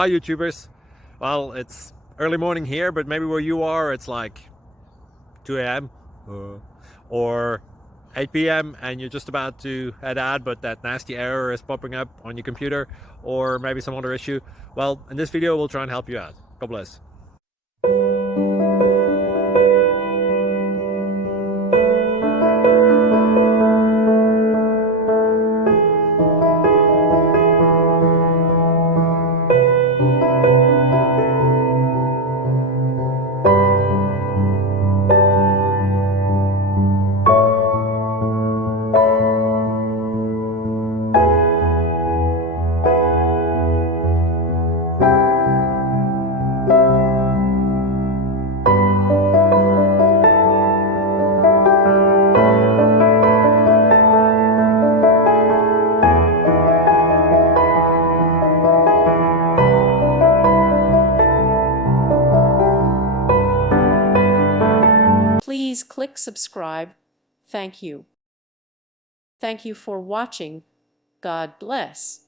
Hi YouTubers. Well, it's early morning here, but maybe where you are it's like 2 a.m. or 8 p.m. and you're just about to head out, but that nasty error is popping up on your computer, or maybe some other issue. Well, in this video we'll try and help you out. God bless. Please click subscribe. Thank you. Thank you for watching. God bless.